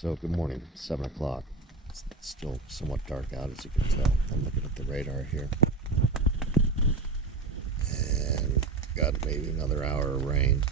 So good morning, 7 o'clock. It's still somewhat dark out, as you can tell. I'm looking at the radar here. And got maybe another hour of rain.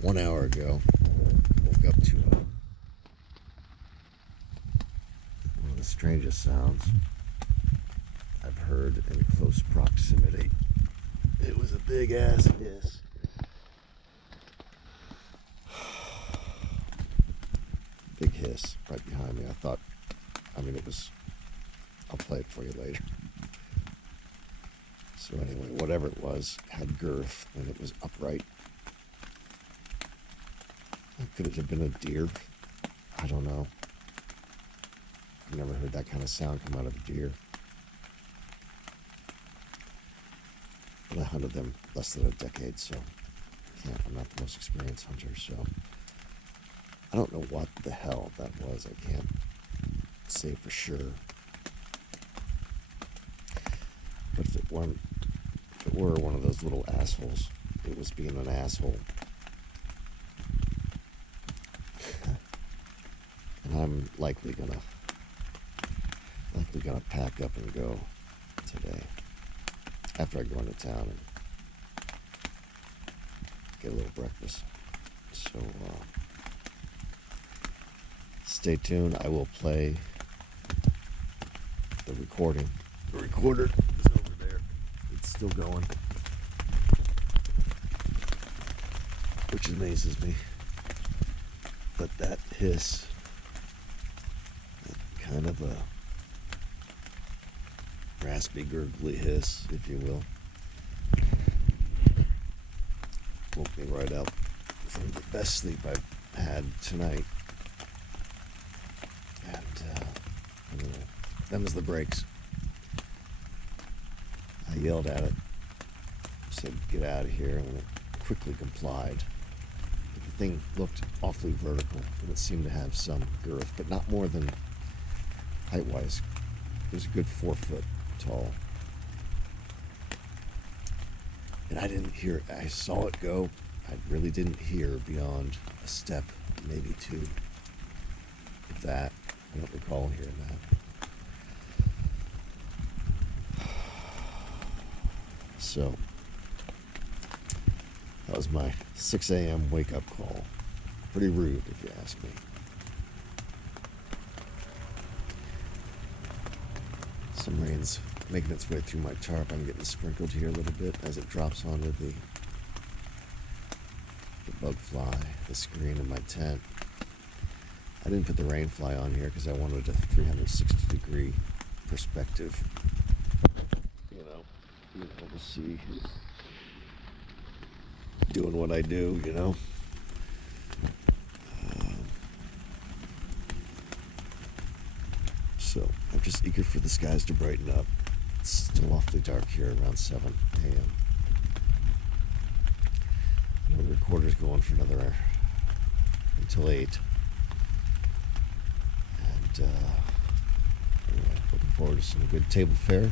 1 hour ago, woke up to one of the strangest sounds I've heard in close proximity. It was a big ass hiss. Big hiss right behind me. I'll play it for you later. So anyway, whatever it was, had girth, and it was upright. Could it have been a deer? I don't know. I've never heard that kind of sound come out of a deer. But I hunted them less than a decade, so I'm not the most experienced hunter, so I don't know what the hell that was. I can't say for sure. But if it were one of those little assholes, it was being an asshole. And I'm likely gonna pack up and go today after I go into town and get a little breakfast. So stay tuned. I will play the recording. The recorder is over there. It's still going, which amazes me. But that hiss, that kind of a raspy, gurgly hiss, if you will, woke me right up from the best sleep I've had tonight. And anyway, them was the brakes. I yelled at it, said get out of here, and it quickly complied. But the thing looked awfully vertical, and it seemed to have some girth, but not more than height-wise. It was a good 4 foot tall. And I didn't hear it. I saw it go. I really didn't hear beyond a step, maybe two. If that, I don't recall hearing that. So, that was my 6 a.m. wake-up call. Pretty rude, if you ask me. Some rain's making its way through my tarp. I'm getting sprinkled here a little bit as it drops onto the bug fly, the screen in my tent. I didn't put the rain fly on here because I wanted a 360-degree perspective. Being able to see doing what I do, So I'm just eager for the skies to brighten up. It's still awfully dark here around 7 a.m. I know the recorder's going for another until 8. And anyway, looking forward to some good table fare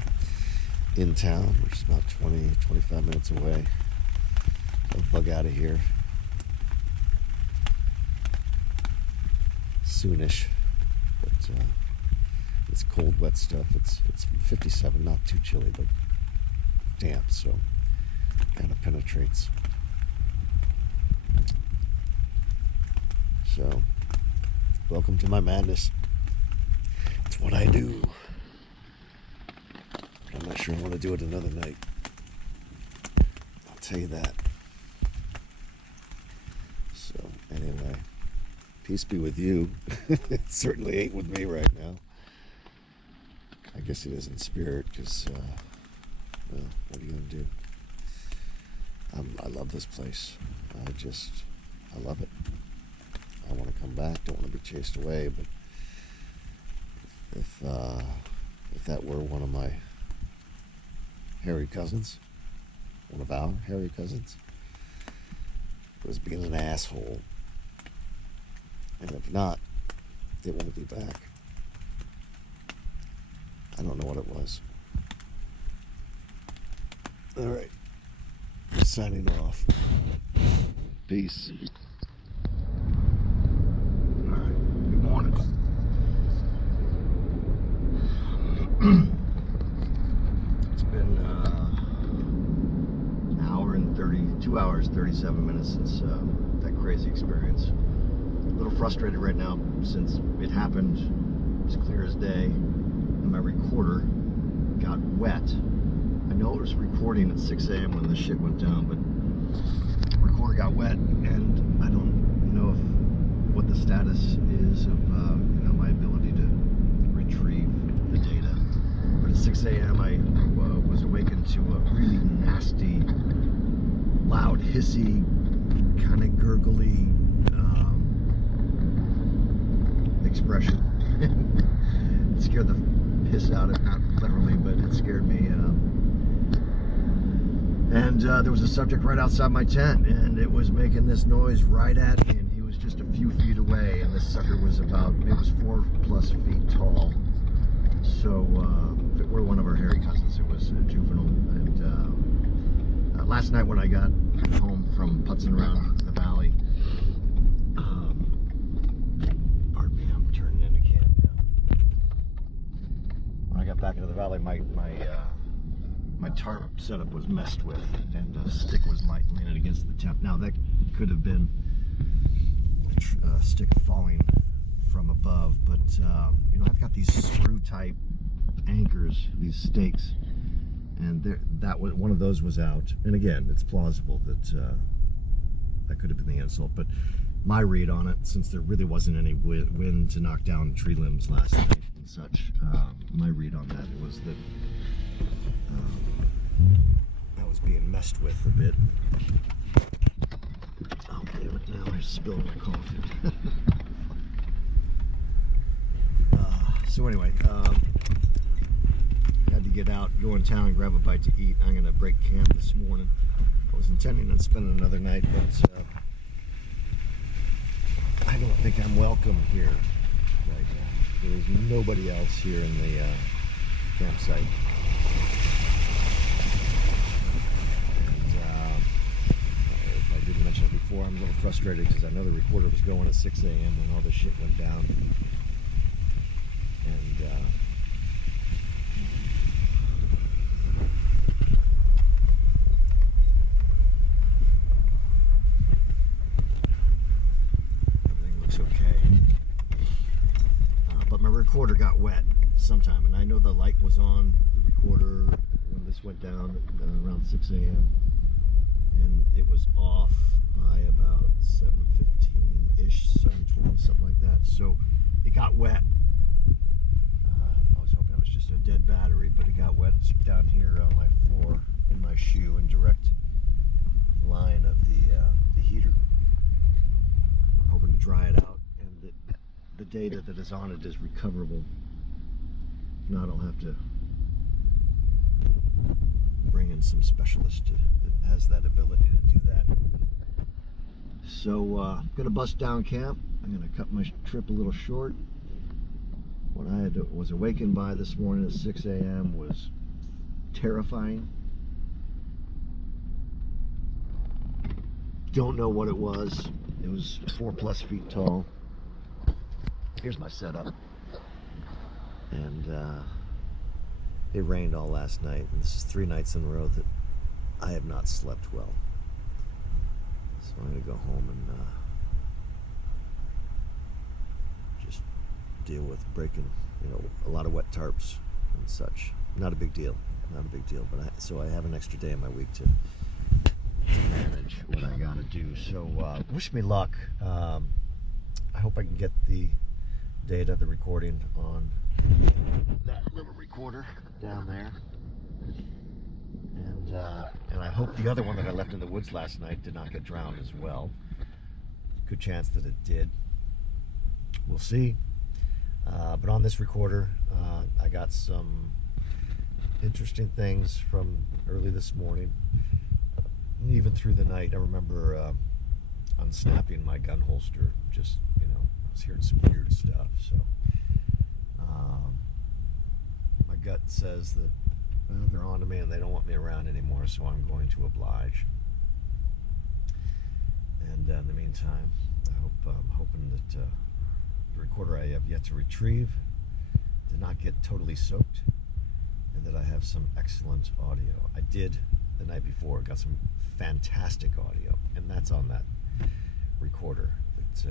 in town, which is about 25 minutes away. I'll bug out of here soonish. But it's cold, wet stuff. It's 57, not too chilly, but damp, so kind of penetrates. So, welcome to my madness. It's what I do. But I'm not sure I want to do it another night. I'll tell you that. So, anyway, peace be with you. It certainly ain't with me right now. I guess it is in spirit, because, well, what are you going to do? I love this place. I love it. I want to come back, don't want to be chased away, but if that were one of my hairy cousins, one of our hairy cousins, was being an asshole, and if not, it won't be back. I don't know what it was. All right. Signing off. Peace. It's been an hour and 2 hours, 37 minutes since that crazy experience. A little frustrated right now since it happened. It's clear as day, and my recorder got wet. I know it was recording at 6 a.m. when the shit went down, but the recorder got wet, and I don't know what the status is of my ability to retrieve the data. But at 6 a.m. I was awakened to a really nasty, loud, hissy, kind of gurgly expression. It scared the piss out of, not literally, but it scared me. And there was a subject right outside my tent, and it was making this noise right at me, and he was just a few feet away, and this sucker was about, it was 4+ feet tall. So if it were one of our hairy cousins, it was a juvenile. And last night when I got home from putzing around the valley, pardon me, I'm turning into camp now. When I got back into the valley, my tarp setup was messed with, and a stick was leaning against the tent. Now that could have been a stick falling from above, but I've got these screw type anchors, these stakes, and one of those was out. And again, it's plausible that that could have been the insult, but my read on it, since there really wasn't any wind to knock down tree limbs last night and such, my read on that was that I was being messed with a bit. Oh, damn it, now I spilled my coffee. So anyway, I had to get out, go in town and grab a bite to eat. I'm going to break camp this morning. I was intending on spending another night, but I don't think I'm welcome here right now. There is nobody else here in the campsite. And if I didn't mention it before, I'm a little frustrated because I know the recorder was going at 6 a.m. when all this shit went down. And everything looks okay. But my recorder got wet sometime, and I know the light was on the recorder when this went down around 6 a.m. and it was off by about 7:15-ish, 7:20, something like that. So it got wet. I was hoping it was just a dead battery, but it got wet. It's down here on my floor in my shoe in direct line of the heater. I'm hoping to dry it out, and that the data that is on it is recoverable. If not, I'll have to bring in some specialist that has that ability to do that. So I'm gonna bust down camp. I'm gonna cut my trip a little short. What I was awakened by this morning at 6 a.m. was terrifying. Don't know what it was. It was 4+ feet tall. Here's my setup. And it rained all last night, and this is 3 nights in a row that I have not slept well. So I'm gonna go home and just deal with breaking, a lot of wet tarps and such. Not a big deal, but so I have an extra day in my week to manage what I gotta do. So wish me luck. I hope I can get the data, the recording on that little recorder down there, and I hope the other one that I left in the woods last night did not get drowned as well. Good chance that it did. We'll see. But on this recorder, I got some interesting things from early this morning, even through the night. I remember unsnapping my gun holster. Just, I was hearing some weird stuff. So my gut says that they're on to me and they don't want me around anymore, so I'm going to oblige. And in the meantime, I'm hoping that the recorder I have yet to retrieve did not get totally soaked, and that I have some excellent audio. I did the night before, got some fantastic audio, and that's on that recorder that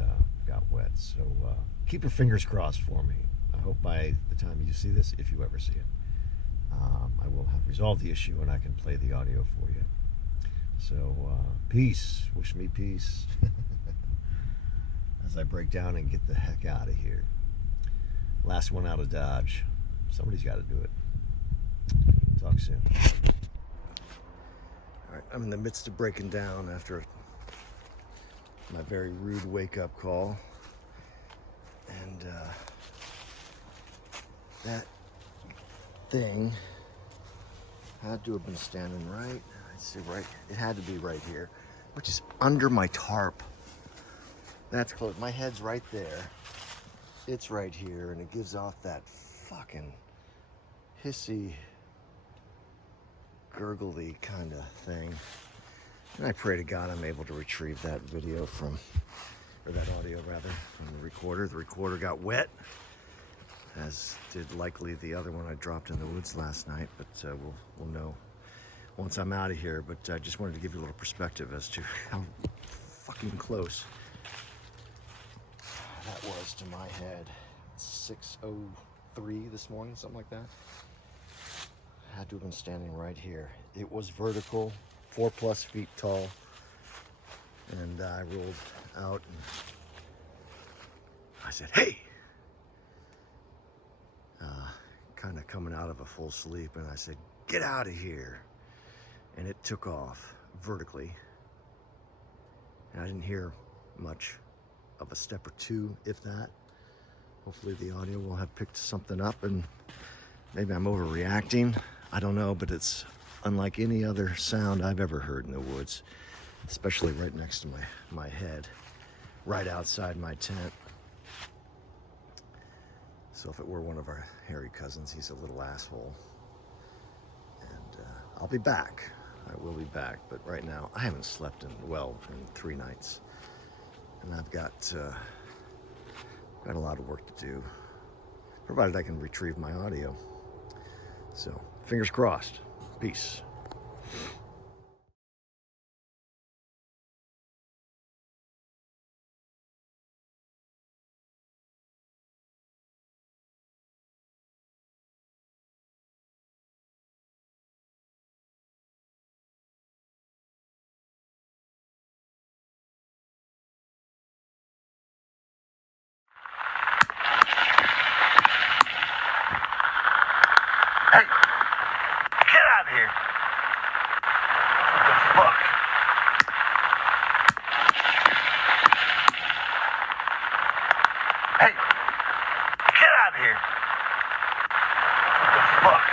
got wet. So keep your fingers crossed for me. I hope by the time you see this, if you ever see it, I will have resolved the issue and I can play the audio for you. So peace. Wish me peace as I break down and get the heck out of here. Last one out of Dodge. Somebody's got to do it. Talk soon. All right, I'm in the midst of breaking down after my very rude wake-up call. And that thing had to have been standing right. Let's see, right. It had to be right here, which is under my tarp. That's close. My head's right there. It's right here, and it gives off that fucking hissy, gurgly kind of thing. And I pray to God I'm able to retrieve that video from, or that audio rather, from the recorder. The recorder got wet, as did likely the other one I dropped in the woods last night, but we'll know once I'm out of here. But I just wanted to give you a little perspective as to how fucking close that was to my head. 6:03 this morning, something like that. I had to have been standing right here. It was vertical, 4+ feet tall, and I rolled out and I said, hey! Kind of coming out of a full sleep, and I said, get out of here. And it took off vertically. And I didn't hear much of a step or two, if that. Hopefully the audio will have picked something up, and maybe I'm overreacting. I don't know, but it's unlike any other sound I've ever heard in the woods, especially right next to my head, right outside my tent. So if it were one of our hairy cousins, he's a little asshole. And I'll be back. I will be back. But right now, I haven't slept in 3 nights. And I've got a lot of work to do, provided I can retrieve my audio. So, fingers crossed. Peace. Hey! Get out of here! What the fuck? Hey! Get out of here! What the fuck?